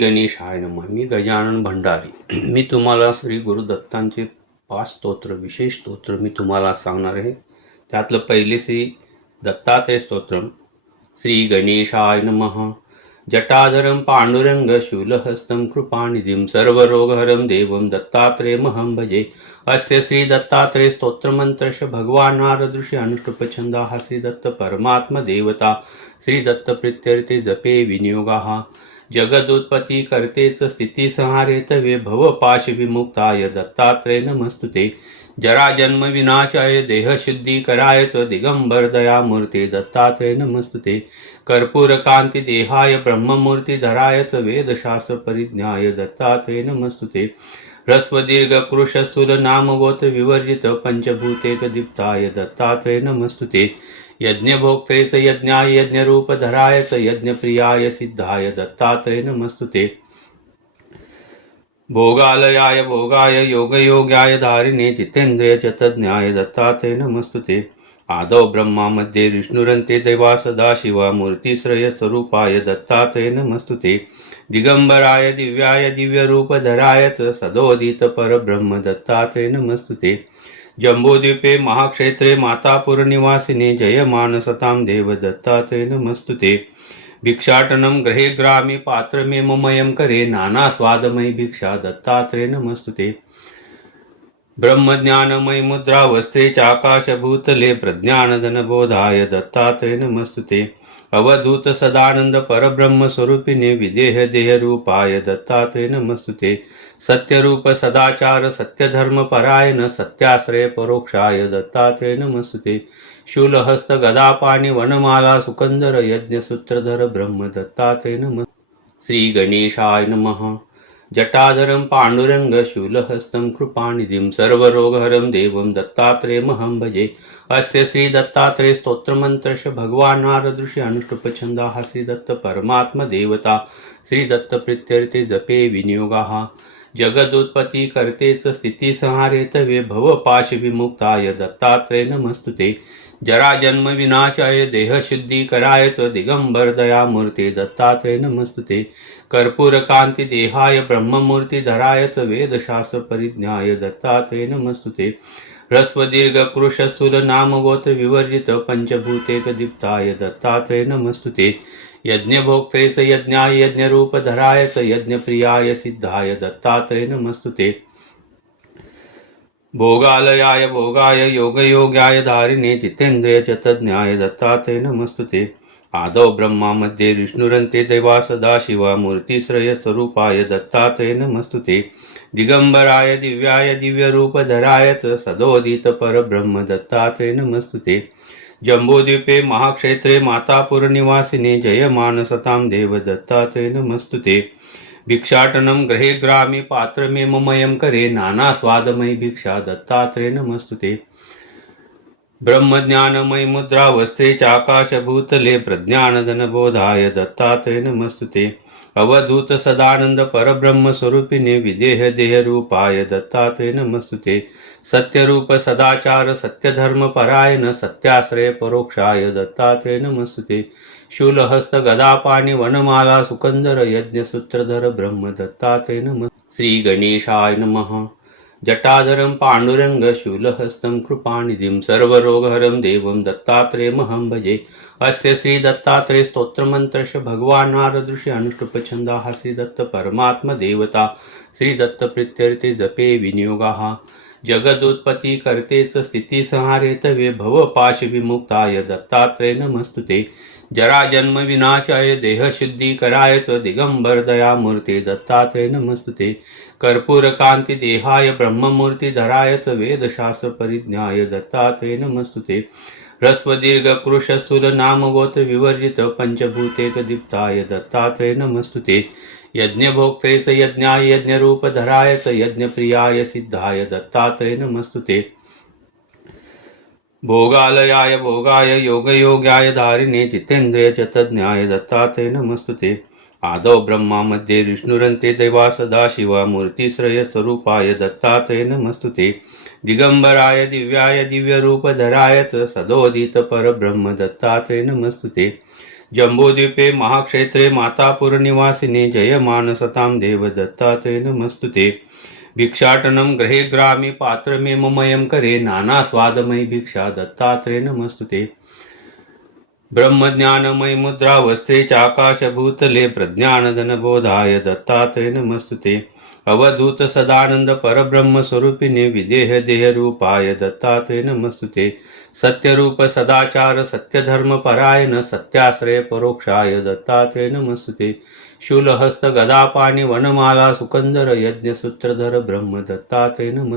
गणेशाय नमः. मी गजानन भंडारी. मी तुम्हाला श्री गुरुदत्तांचे 5 स्तोत्र, विशेष स्तोत्र मी तुम्हाला सांगणार आहे. त्यातलं पहिले श्री दत्तात्रय स्तोत्रम. श्री गणेशाय नमः. जटाधरं पांडुरंग शूलहस्तं कृपानिधिं सर्वरोगहरं देवं दत्तात्रेयमहं भजे. अस्य श्री दत्तात्रय स्तोत्रमंत्रस्य भगवान् नारदऋषि अनुष्टुप्छंदाः श्री दत्त परमात्मा देवता श्री दत्त प्रीत्यर्थे जपे विनियोगाः. जगदुत्पत्ति करतेच स्थिती संहारेतवे भवपाश विमुक्ताय दत्तात्रय नमस्तुते. जरा जन्म विनाशाय देह शुद्धि करायच दिगंबर दयामूर्ते दत्तात्रय नमस्तुते. कर्पूर कांती देहाय ब्रह्ममूर्ती धरायच वेदशास्त्र परिज्ञाय दत्तात्रय नमस्तुते. ह्रस्व दीर्घ कृश स्थूल नाम गोत्र विवर्जित पंचभूतेक दीप्ताय दत्तात्रय नमस्तुते. यज्ञभोक्त्रे स यज्ञाय यज्ञरूपधराय स यज्ञप्रियाय सिद्धाय दत्तात्रय नमस्तुते. भोगालयाय भोगाय योगयोग्याय धारिणे जितेन्द्रिय च तज्ञाय दत्तात्रय नमस्तुते. आदौ ब्रह्मा मध्ये विष्णुरन्ते दैवा सदाशिवा मूर्तिश्रय स्वरूपाय दत्तात्रय नमस्तुते. दिगंबराय दिव्याय दिव्यरूपधराय च सदोदित परब्रह्म दत्तात्रय नमस्तुते. जम्बूद्वीपे महाक्षेत्रे मातापुर निवासिने जयमान सतां देव दत्तात्रय नमस्तुते. भिक्षाटनं गृहे ग्रामे पात्रमे ममयं करे नाना स्वादमयी भिक्षा दत्तात्रय नमस्तुते. ब्रह्मज्ञानमयी मुद्रा वस्त्रे चाकाशभूतले प्रज्ञानधनबोधाय दत्तात्रय नमस्तुते. अवधूत सदानंद परब्रह्म स्वरूपिणे विदेह देह रूपाय दत्तात्रय नमस्तुते. सत्यरूप सदाचार सत्यधर्म परायण सत्याश्रय परोक्षाय दत्तात्रय नमस्तुते. शूलहस्त गदापाणि वनमाला सुकंदर यज्ञ सूत्रधर ब्रह्म दत्तात्रय नमः. श्री गणेशाय नमः. जटाधरं पांडुरंग शूलहस्तं कृपानिधिं सर्वरोगहरं देवं दत्तात्रेयमहं भजे. अस्य श्री दत्तात्रय स्तोत्रमंत्रस्य भगवान् नारदऋषि अनुष्टुप्छंदाः श्री दत्त परमात्मा देवता श्री दत्त प्रीत्यर्थे जपे विनियोगाः. जगदुत्पत्ति करतेच स्थिती संहारेतवे भवपाश विमुक्ताय दत्तात्रय नमस्तुते. जरा जन्म विनाशाय देह शुद्धि करायच दिगंबर दयामूर्ते दत्तात्रय नमस्तुते. कर्पूर कांती देहाय ब्रह्ममूर्ती धरायच वेदशास्त्र परिज्ञाय दत्तात्रय नमस्तुते. ह्रस्व दीर्घ कृश स्थूल नाम गोत्र विवर्जित पंचभूतेक दीप्ताय दत्तात्रय नमस्तुते. यज्ञभोक्त्रे स यज्ञाय यज्ञरूपधराय स यज्ञप्रियाय सिद्धाय दत्तात्रय नमस्तुते. भोगालयाय भोगाय योगयोग्याय धारिणे जितेन्द्रिय च तज्ञाय दत्तात्रय नमस्तुते. आदौ ब्रह्मा मध्ये विष्णुरन्ते दैवा सदाशिवा मूर्तिश्रय स्वरूपाय दत्तात्रय नमस्तुते. दिगंबराय दिव्याय दिव्यरूपधराय च सदोदित परब्रह्म दत्तात्रय नमस्तुते. जम्बूद्वीपे महाक्षेत्रे मातापुर निवासिने जयमान सतां देव दत्तात्रय नमस्तुते. भिक्षाटनं गृहे ग्रामे पात्रमे ममयं करे नाना स्वादमयी भिक्षा दत्तात्रय नमस्तुते. ब्रह्मज्ञानमयी मुद्रा वस्त्रे चाकाशभूतले प्रज्ञानधनबोधाय दत्तात्रय नमस्तुते. अवधूत सदानंद परब्रह्म स्वरूपिणे विदेह देह रूपाय दत्तात्रय नमस्तुते. सत्यरूप सदाचार सत्यधर्म परायण सत्याश्रय परोक्षाय दत्तात्रय नमस्तुते. शूलहस्त गदापाणि वनमाला सुकंदर यज्ञ सूत्रधर ब्रह्म दत्तात्रय नमः. श्री गणेशाय नमः. जटाधरं पांडुरंग शूलहस्तं कृपानिधिं सर्वरोगहरं देवं दत्तात्रेयमहं भजे. अस्य श्री दत्तात्रय स्तोत्रमंत्रस्य भगवान् नारदऋषि अनुष्टुप्छंदाः श्री दत्त परमात्मा देवता श्री दत्त प्रीत्यर्थे जपे विनियोगाः. जगदुत्पत्ति करतेच स्थिती संहारेतवे भवपाश विमुक्ताय दत्तात्रय नमस्तुते. जरा जन्म विनाशाय देह शुद्धि करायच दिगंबर दयामूर्ते दत्तात्रय नमस्तुते. कर्पूर कांती देहाय ब्रह्ममूर्ती धरायच वेदशास्त्र परिज्ञाय दत्तात्रय नमस्तुते. ह्रस्व दीर्घ कृश स्थूल नाम गोत्र विवर्जित पंचभूतेक दीप्ताय दत्तात्रय नमस्तुते. यज्ञभोक्त्रे स यज्ञाय यज्ञरूपधराय स यज्ञप्रियाय सिद्धाय दत्तात्रय नमस्तुते. भोगालयाय भोगाय योगयोग्याय धारिणे जितेन्द्रिय च तज्ञाय दत्तात्रय नमस्तुते. आदौ ब्रह्मा मध्ये विष्णुरन्ते दैवा सदाशिवा मूर्तिश्रय स्वरूपाय दत्तात्रय नमस्तुते. दिगंबराय दिव्याय दिव्यरूपधराय च सदोदित परब्रह्म दत्तात्रय नमस्तुते. जम्बूद्वीपे महाक्षेत्रे मातापुरनिवासिने जयमानसतां देव दत्तात्रेय नमस्तुते। भिक्षाटनं गृहे ग्रामे पात्रमेममयं करे नानास्वादमयी भिक्षा दत्तात्रेय नमस्तुते। ब्रह्मज्ञानमयी मुद्रा वस्त्रे चाकाशभूतले प्रज्ञानधनबोधाय दत्तात्रेय नमस्तुते। अवधूत सदानंद परब्रह्म स्वरूपिणे विदेह देहरूपाय दत्तात्रेय नमस्तुते। सत्यरूप सदाचार सत्यधर्म परायण सत्याश्रय परोक्षाय दत्तात्रेय नमस्तुते। शूलहस्त गदापाणि वनमाला सुकंदर यज्ञसूत्रधर ब्रह्म दत्तात्रेय नमस्तुते।